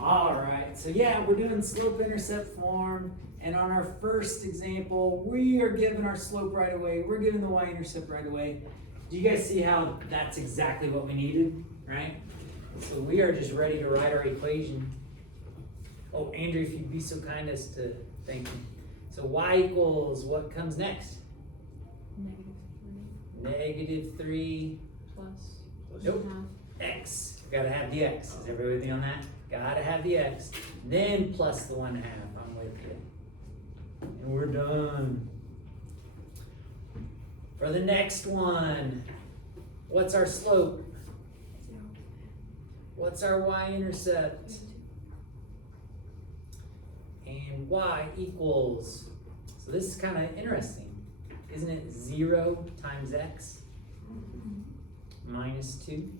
All right, so yeah, we're doing slope-intercept form, and on our first example, we are given our slope right away. We're given the y-intercept right away. Do you guys see how that's exactly what we needed, right? So we are just ready to write our equation. Oh, Andrew, if you'd be so kind as to thank me. So y equals, what comes next? -3 plus nope. X. We gotta have the x. Is everybody with me on that? Gotta have the x. Then plus the 1/2. I'm with you. And we're done. For the next one, what's our slope? What's our y-intercept? And y equals, so this is kind of interesting. Isn't it 0 times x minus 2?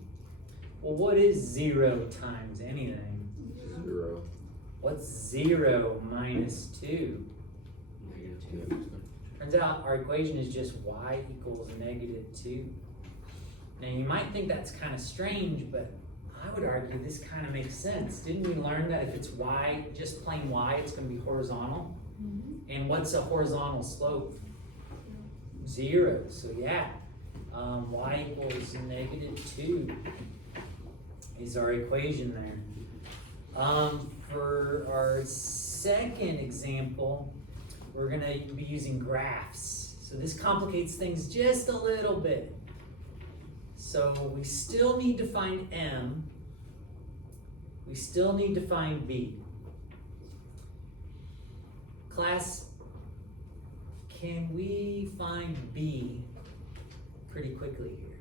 Well, what is 0 times anything? 0. What's 0 minus 2? -2. Turns out our equation is just y equals -2. Now you might think that's kind of strange, but I would argue this kind of makes sense. Didn't we learn that if it's y, just plain y, it's going to be horizontal? And what's a horizontal slope? 0. So yeah, y equals -2 is our equation there. For our second example, we're going to be using graphs. So this complicates things just a little bit. So we still need to find M. We still need to find B. Class, can we find B pretty quickly here?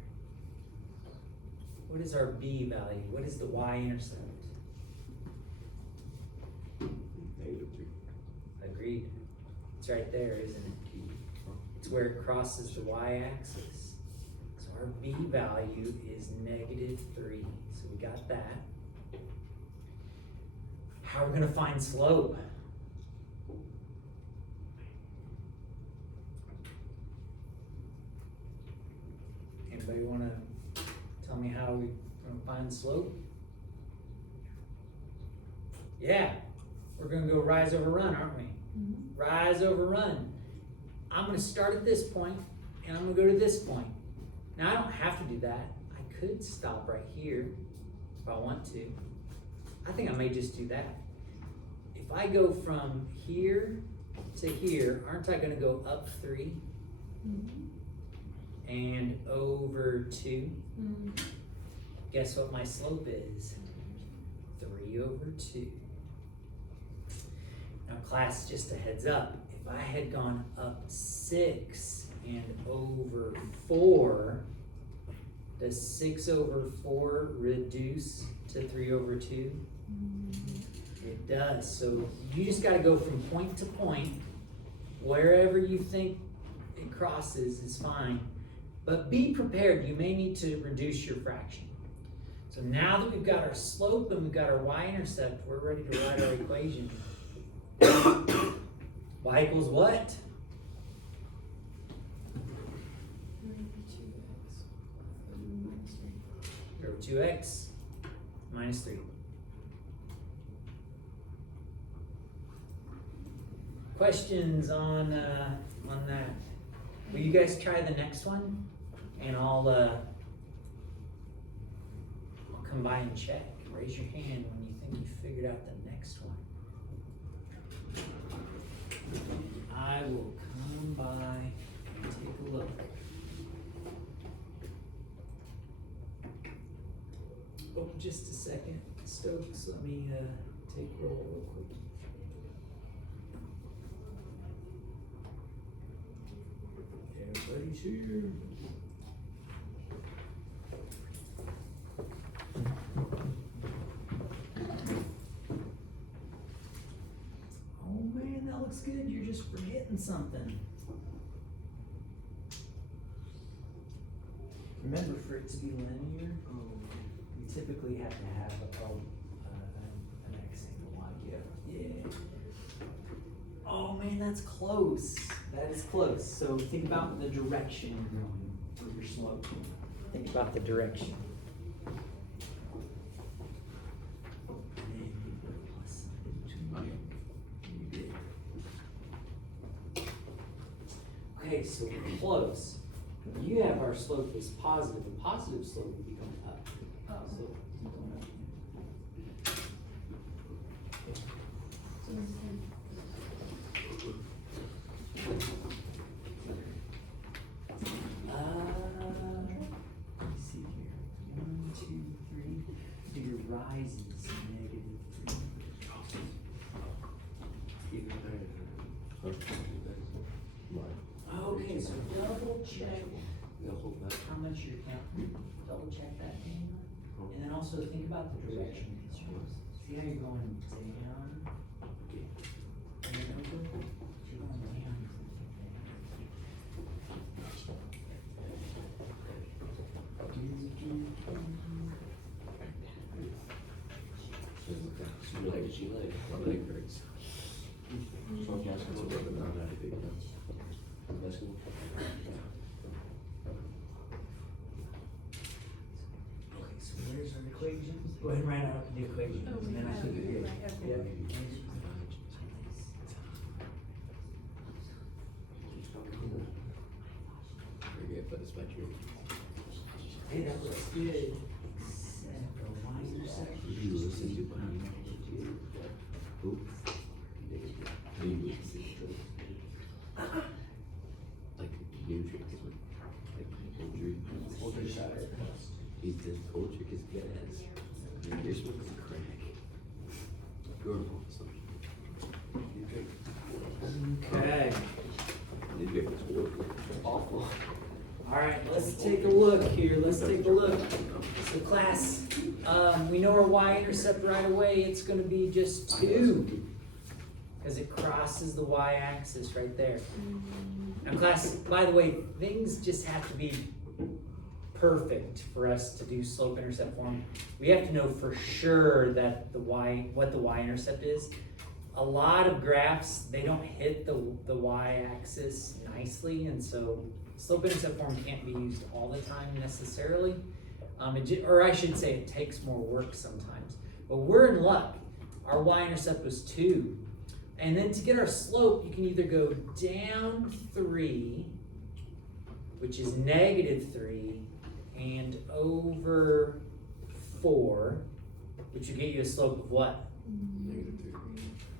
What is our B value? What is the y-intercept? -2. Agreed. It's right there, isn't it? It's where it crosses the y-axis. So our B value is -3. So we got that. How are we going to find slope? Anybody want to tell me how we're going to find slope? Yeah, we're going to go rise over run, aren't we? Rise over run. I'm going to start at this point, and I'm going to go to this point. Now, I don't have to do that. I could stop right here if I want to. I think I may just do that. If I go from here to here, aren't I going to go up 3 and over 2? Guess what my slope is? 3 over 2. Now class, just a heads up, if I had gone up 6 and over 4, does 6 over 4 reduce to 3 over 2? It does. So you just got to go from point to point. Wherever you think it crosses is fine. But be prepared, you may need to reduce your fraction. So now that we've got our slope and we've got our y-intercept, we're ready to write our equation. Y equals what? Over 2x minus 3. Questions on that? Will you guys try the next one? And I'll come by and check. Raise your hand when you think you figured out the next one. I will come by and take a look. Oh, just a second. Stokes, let me take roll real quick. Everybody's here. Oh man, that looks good. You're just forgetting something. Remember, for it to be linear, you typically have to have an x angle like yeah. Oh man, that's close. That is close. So think about the direction you're going for your slope. Think about the direction. Okay, so we're close. You have our slope as positive, and positive slope would be going up. So, going up. Let me see here. 1, 2, 3. So your rise is -3. Okay, so double check how much you're counting. Double check that, and then also think about the direction. See how you're going down? And then over? You're going down. She like, my leg hurts. So I'm guessing it's a little bit not that big now. That's cool. Okay, so where's our equations? Go ahead and write out the equations, and then I should be good. Yep. Very good, but it's my dream. Hey, that looks good. Except the y-intercept. You listen to my Oop. Like new trick is like old trick. He's the old trick is good as. And this one is crack. Go on something. New trick. Okay. New trick is horrible. Awful. All right, let's take a look here. Let's take a look. So class, we know our y-intercept right away. It's going to be just 2 because it crosses the y-axis right there. Now class, by the way, things just have to be perfect for us to do slope-intercept form. We have to know for sure that what the y-intercept is. A lot of graphs, they don't hit the y-axis nicely, and so slope-intercept form can't be used all the time necessarily. Or I should say it takes more work sometimes. But we're in luck. Our y-intercept was 2. And then to get our slope, you can either go down 3, which is -3, and over 4, which will get you a slope of what?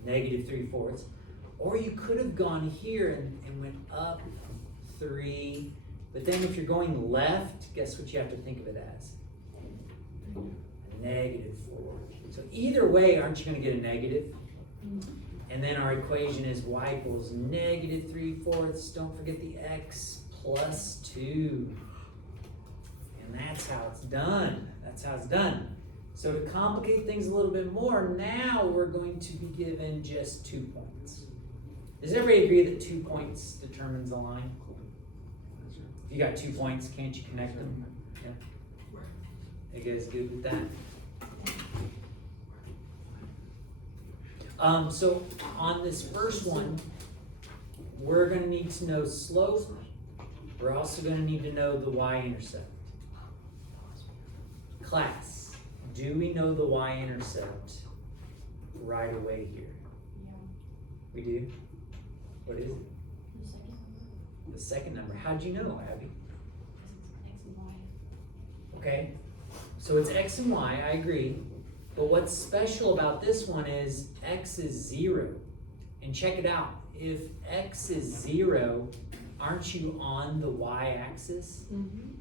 -3/4. Or you could have gone here and went up 3, but then if you're going left, guess what you have to think of it as? -4. So either way, aren't you going to get a negative? And then our equation is y equals -3/4. Don't forget the x plus 2. And that's how it's done. That's how it's done. So to complicate things a little bit more, now we're going to be given just 2 points. Does everybody agree that 2 points determines a line? If you got 2 points, can't you connect them? Yeah. You guys good with that? So on this first one, we're going to need to know slope. We're also going to need to know the y-intercept. Class, do we know the y-intercept right away here? Yeah. We do? What is it? The second number. The second number. How'd you know, Abby? Because it's X and Y. Okay, so it's x and y, I agree. But what's special about this one is x is 0. And check it out. If x is 0, aren't you on the y-axis? Mm-hmm.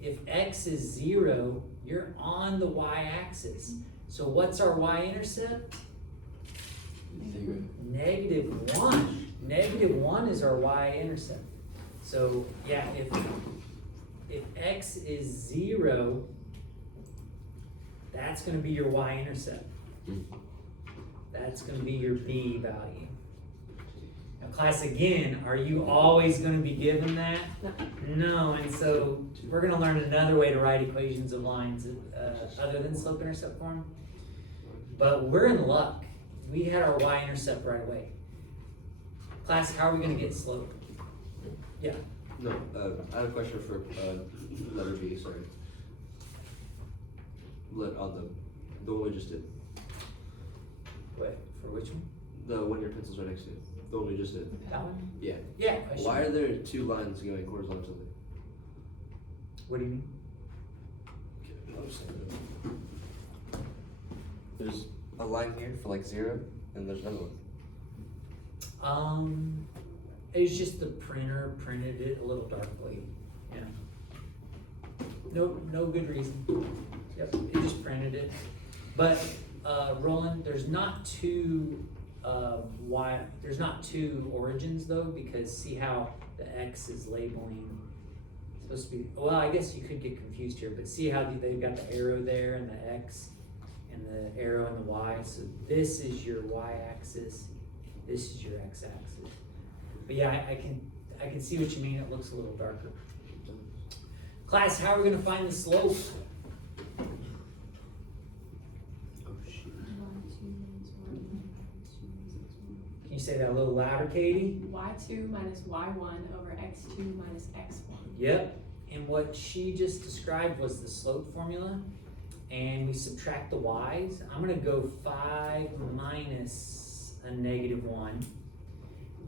If x is 0, you're on the y-axis. So what's our y-intercept? 0. -1. -1 is our y-intercept. So yeah, if x is 0, that's going to be your y-intercept. That's going to be your b value. Now class, again, are you always going to be given that? No, and so we're going to learn another way to write equations of lines other than slope-intercept form. But we're in luck. We had our y-intercept right away. Class, how are we going to get slope? Yeah. No, I have a question for letter B, sorry. On the one we just did. What? For which one? The one your pencils are next to. The one we just did. That one? Yeah. Yeah. Why are there two lines going horizontally? What do you mean? There's a line here for like 0, and there's another one. It was just the printer printed it a little darkly. Yeah. No good reason. Yep, it just printed it. But Roland, there's not two there's not two origins though, because see how the X is labeling supposed to be, well, I guess you could get confused here, but see how they've got the arrow there and the X and the arrow and the Y. So this is your Y axis, this is your X axis. But yeah, I can see what you mean. It looks a little darker. Class, how are we gonna find the slope? Oh shit. Can you say that a little louder, Katie? Y2 minus Y1 over X2 minus X1. Yep. And what she just described was the slope formula. And we subtract the y's. I'm gonna go 5 minus a -1.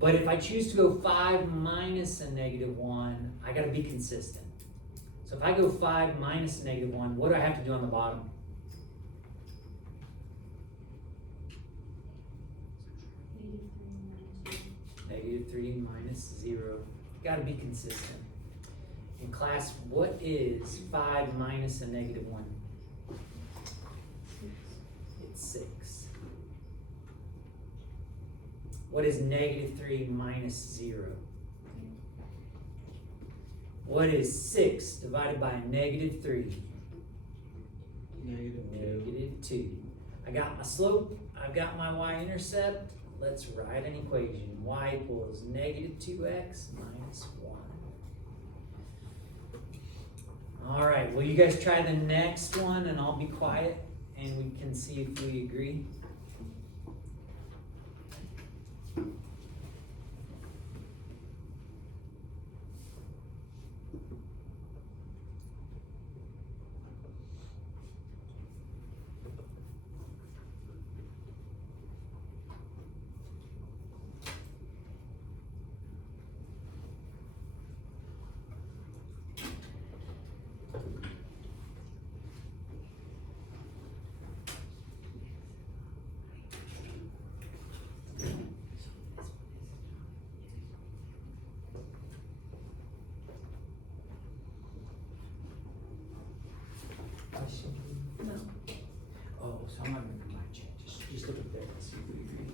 But if I choose to go 5 minus a -1, I gotta be consistent. So if I go 5 minus a -1, what do I have to do on the bottom? -3 minus 0. Gotta be consistent. In class, what is 5 minus a -1? It's 6. What is -3 minus 0? What is 6 divided by a -3? -2. I got my slope, I've got my y-intercept. Let's write an equation. Y equals -2x minus 1. All right, well, you guys try the next one and I'll be quiet and we can see if we agree. No. Oh, so I'm not gonna combine check. Just look up there and see if we agree.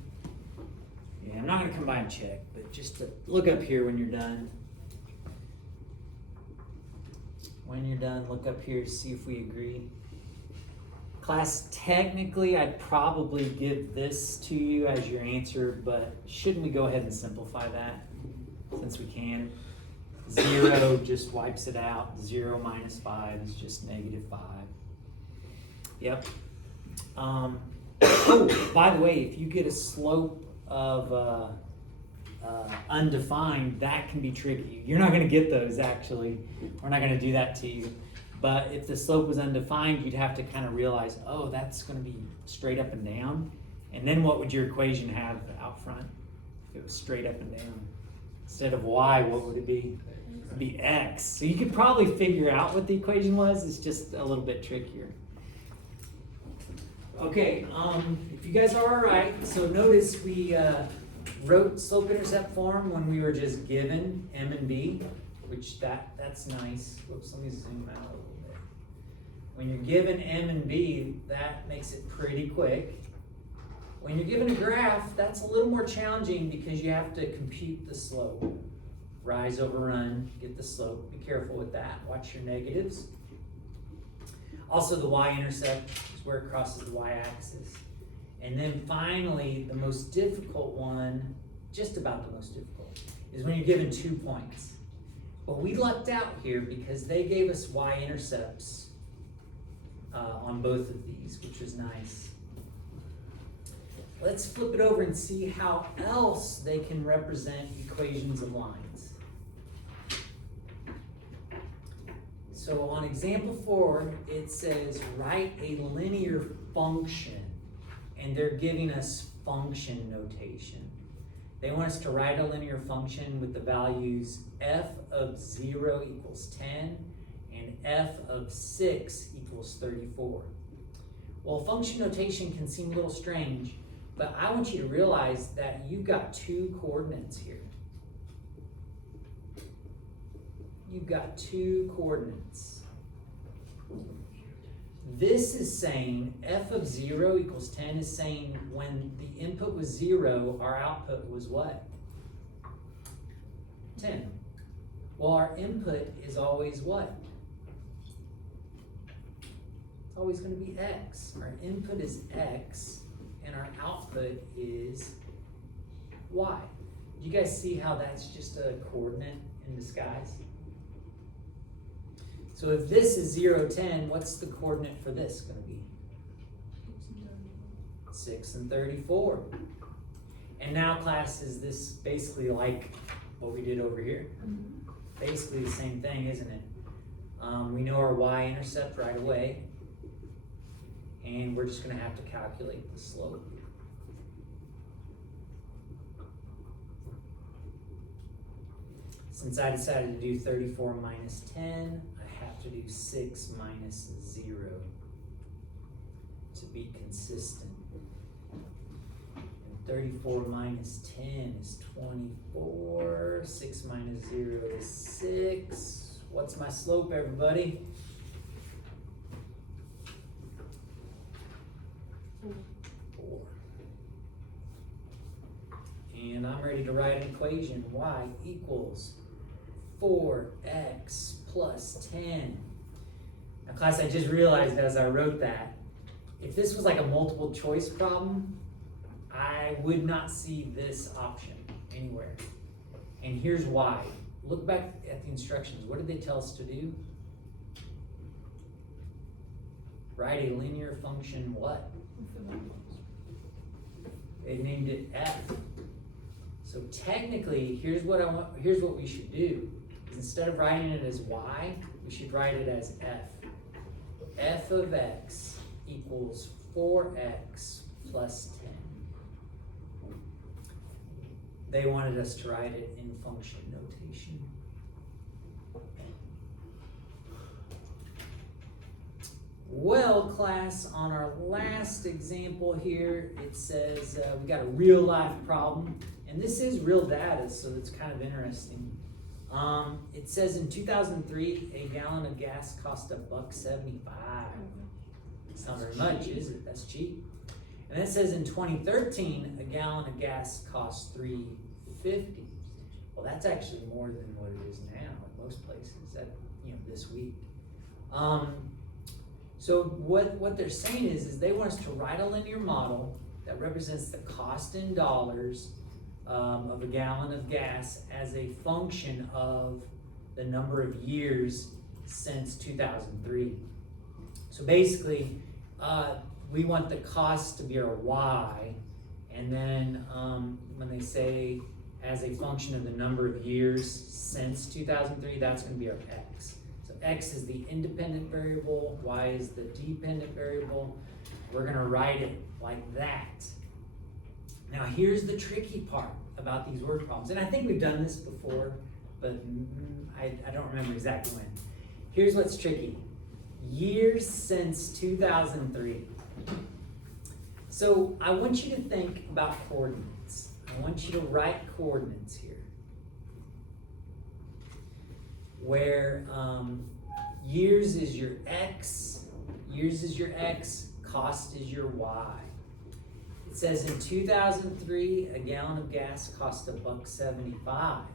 Yeah, I'm not gonna combine check, but just to look up here when you're done. When you're done, look up here to see if we agree. Class, technically, I'd probably give this to you as your answer, but shouldn't we go ahead and simplify that since we can? 0 just wipes it out. 0 minus 5 is just -5. Yep. Oh, by the way, if you get a slope of undefined, that can be tricky. You're not going to get those, actually. We're not going to do that to you. But if the slope was undefined, you'd have to kind of realize, oh, that's going to be straight up and down. And then what would your equation have out front if it was straight up and down? Instead of y, what would it be? It'd be x. So you could probably figure out what the equation was. It's just a little bit trickier. Okay, if you guys are all right, so notice we wrote slope-intercept form when we were just given M and B, which that's nice. Whoops, let me zoom out a little bit. When you're given M and B, that makes it pretty quick. When you're given a graph, that's a little more challenging because you have to compute the slope. Rise over run, get the slope. Be careful with that. Watch your negatives. Also, the y-intercept is where it crosses the y-axis. And then finally, the most difficult one, just about the most difficult, is when you're given 2 points. But we lucked out here because they gave us y-intercepts on both of these, which was nice. Let's flip it over and see how else they can represent equations of lines. So on example 4, it says write a linear function, and they're giving us function notation. They want us to write a linear function with the values f of 0 equals 10 and f of 6 equals 34. Well, function notation can seem a little strange, but I want you to realize that you've got two coordinates here. You've got two coordinates. This is saying f of 0 equals 10 is saying when the input was 0, our output was what? 10. Well, our input is always what? It's always going to be x. Our input is x, and our output is y. Do you guys see how that's just a coordinate in disguise? So if this is 0, 10, what's the coordinate for this going to be? 6 and 34. And now, class, is this basically like what we did over here? Basically the same thing, isn't it? We know our y-intercept right away, and we're just going to have to calculate the slope. Since I decided to do 34 minus 10, I have to do 6 minus 0 to be consistent. And 34 minus 10 is 24. 6 minus 0 is 6. What's my slope, everybody? 4. And I'm ready to write an equation. Y equals 4x plus 10. Now, class, I just realized as I wrote that, if this was like a multiple choice problem, I would not see this option anywhere. And here's why. Look back at the instructions. What did they tell us to do? Write a linear function what? They named it f. So technically, here's what we should do. Instead of writing it as y, we should write it as f. F of x equals 4x plus 10. They wanted us to write it in function notation. Well, class, on our last example here, it says we got a real life problem. And this is real data, so it's kind of interesting. It says in 2003, a gallon of gas cost $1.75. It's not very much, is it? That's cheap. And then it says in 2013, a gallon of gas costs $3.50. Well, that's actually more than what it is now in most places. This week. So what they're saying is they want us to write a linear model that represents the cost in dollars of a gallon of gas as a function of the number of years since 2003. So basically, we want the cost to be our y, and then when they say as a function of the number of years since 2003, that's going to be our x. So x is the independent variable, y is the dependent variable. We're going to write it like that. Now here's the tricky part about these word problems, and I think we've done this before, but I don't remember exactly when. Here's what's tricky. Years since 2003. So I want you to think about coordinates. I want you to write coordinates here, where years is your x, cost is your y. It says in 2003, a gallon of gas cost $1.75.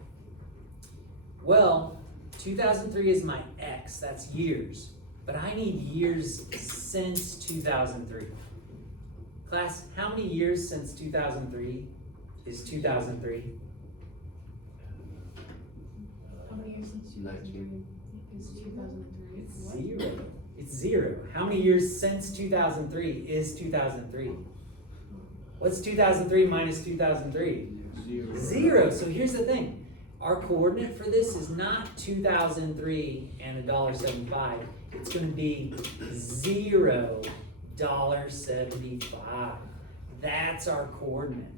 Well, 2003 is my x, that's years, but I need years since 2003. Class, how many years since 2003 is 2003? How many years since 2003 is 2003? It's 0. It's 0. How many years since 2003 is 2003? What's 2003 minus 2003? 0. So here's the thing. Our coordinate for this is not 2003 and $1.75. It's going to be $0.75. That's our coordinate.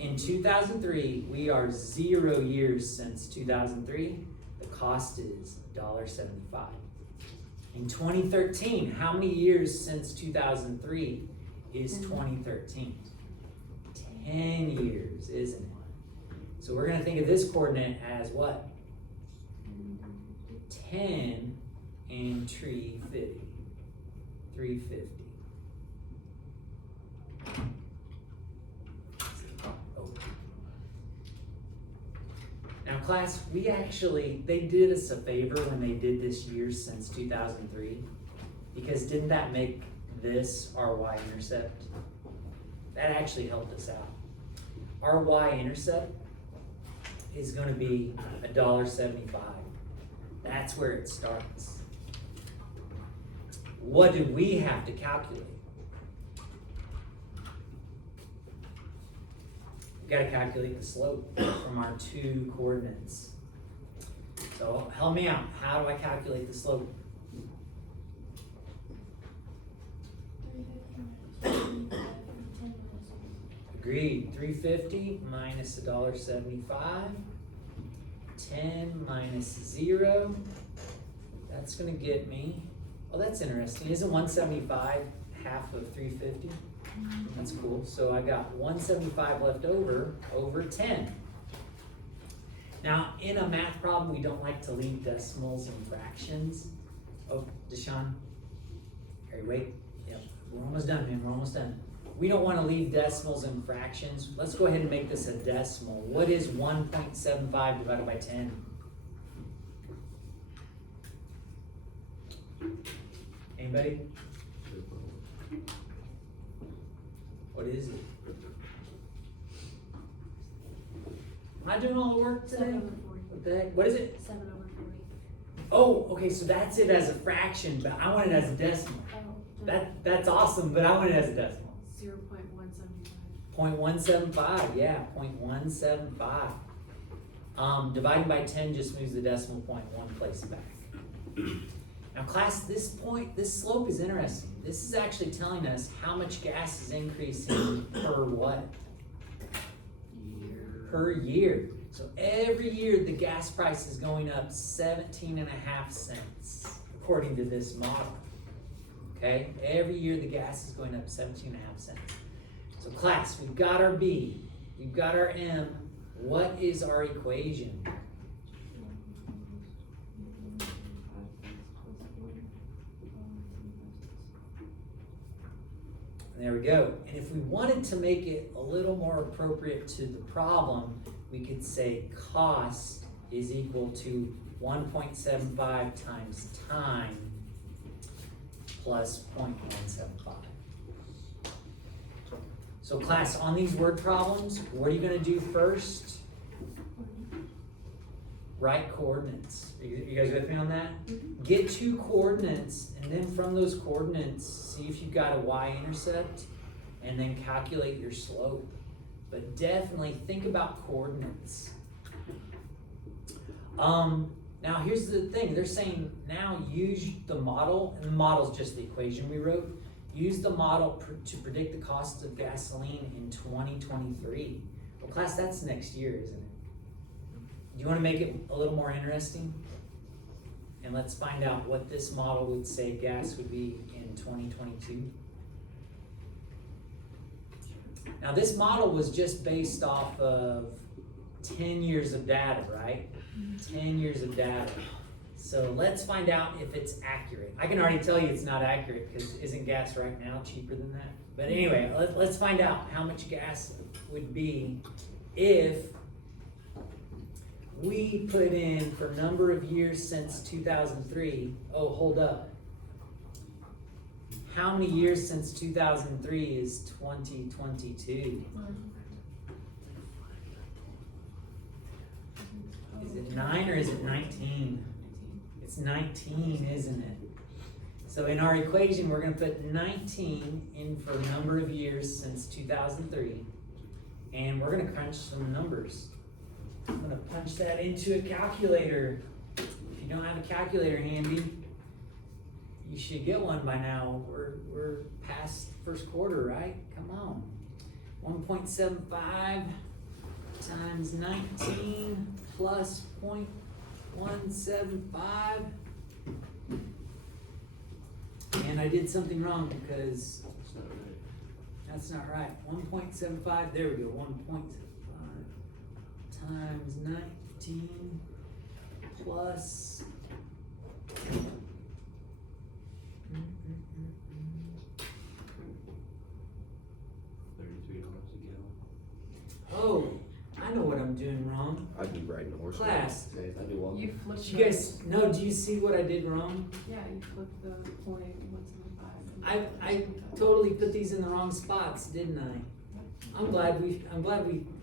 in 2003, we are 0 years since 2003. The cost is $1.75. In 2013, how many years since 2003 is 2013? 10 years, isn't it? So we're gonna think of this coordinate as what? 10 and 350. 350. Oh. Now class, they did us a favor when they did this years since 2003, because didn't that make this our y-intercept? That actually helped us out. Our y-intercept is gonna be $1.75. That's where it starts. What do we have to calculate? We've got to calculate the slope from our two coordinates. So help me out. How do I calculate the slope? Agreed. 350 minus $1.75. 10 minus 0. That's going to get me. Oh, that's interesting. Isn't 175 half of 350? That's cool. So I got 175 left over 10. Now, in a math problem, we don't like to leave decimals and fractions. Oh, Deshaun. Harry, wait. Yep. We're almost done, man. We're almost done. We don't want to leave decimals and fractions. Let's go ahead and make this a decimal. What is 1.75 divided by 10? Anybody? What is it? Am I doing all the work today? 7 over 40. What the heck? What is it? 7 over 40. Oh, okay, so that's it as a fraction, but I want it as a decimal. Oh, That's awesome, but I want it as a decimal. 0.175. 0.175, yeah, 0.175. Dividing by 10 just moves the decimal point one place back. Now class, this slope is interesting. This is actually telling us how much gas is increasing per what? Per year. So every year the gas price is going up 17.5 cents, according to this model. Okay, every year the gas is going up 17.5 cents. So class, we've got our B, we've got our M. What is our equation? There we go. And if we wanted to make it a little more appropriate to the problem, we could say cost is equal to 1.75 times time plus 0.175. So class, on these word problems, what are you going to do first? Write coordinates. You guys with me on that? Get two coordinates, and then from those coordinates, see if you've got a y-intercept, and then calculate your slope. But definitely think about coordinates. Now here's the thing. They're saying now use the model, and the model's just the equation we wrote. Use the model to predict the cost of gasoline in 2023. Well, class, that's next year, isn't it? Do you want to make it a little more interesting? And let's find out what this model would say gas would be in 2022. Now this model was just based off of 10 years of data, right? 10 years of data. So let's find out if it's accurate. I can already tell you it's not accurate because isn't gas right now cheaper than that? But anyway, let's find out how much gas would be if we put in for number of years since 2003. Oh, hold up. How many years since 2003 is 2022? Is it 9 or is it 19? It's 19, isn't it? So in our equation, we're going to put 19 in for number of years since 2003. And we're going to crunch some numbers. I'm going to punch that into a calculator. If you don't have a calculator handy, you should get one by now. We're past first quarter, right? Come on. 1.75 times 19 plus 0.175. And I did something wrong because That's not right. that's not right. 1.75, there we go, 1.75 times 19 plus. $33 a gallon. Oh, I know what I'm doing wrong. I'd be riding a horse. Class. Okay, I'd be walking. You flipped. Do you guys know, do you see what I did wrong? Yeah, you flipped the .175. I totally put these in the wrong spots, didn't I? I'm glad we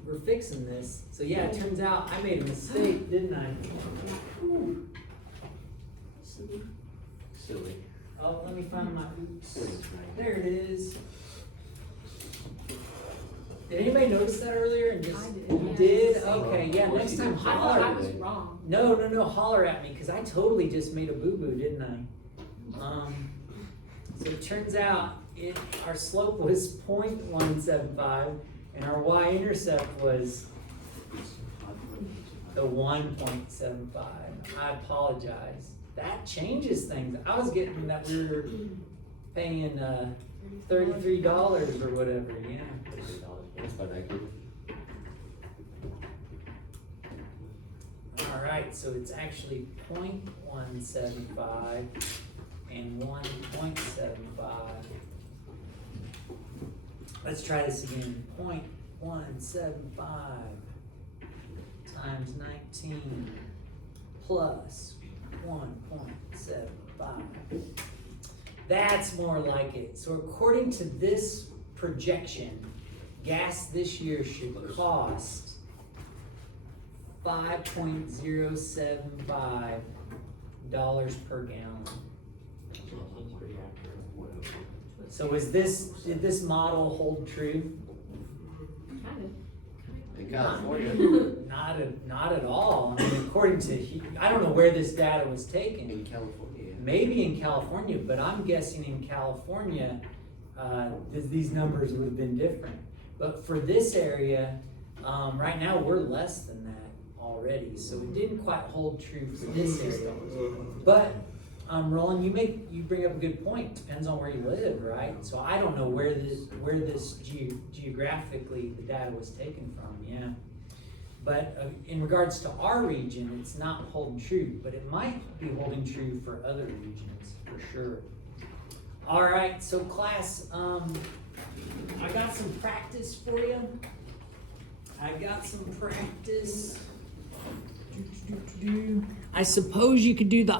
were fixing this. So yeah, it turns out I made a mistake, didn't I? Whew. Silly. Oh, let me find my oops. Silly train. There it is. Did anybody notice that earlier and just? I did. You did? Okay, yeah, Of course next you time did. I thought I holler. was wrong. No, holler at me, cause I totally just made a boo-boo, didn't I? So it turns out our slope was 0.175 and our y-intercept was the 1.75. I apologize. That changes things. I was getting that we were paying $33 or whatever, yeah. That's about accurate. Alright, so it's actually 0.175 and 1.75. Let's try this again. 0.175 times 19 plus 1.75. That's more like it. So according to this projection, gas this year should cost $5.075 per gallon. So did this model hold true? Kind of. In California. Not at all. I mean, according to, I don't know where this data was taken. In California. Maybe in California, but I'm guessing in California, these numbers would have been different. But for this area, right now, we're less than that already, so it didn't quite hold true for this area. But, Roland, you bring up a good point. Depends on where you live, right? So I don't know where this geographically the data was taken from, yeah. But in regards to our region, it's not holding true, but it might be holding true for other regions, for sure. All right, so class, I got some practice for you. I suppose you could do the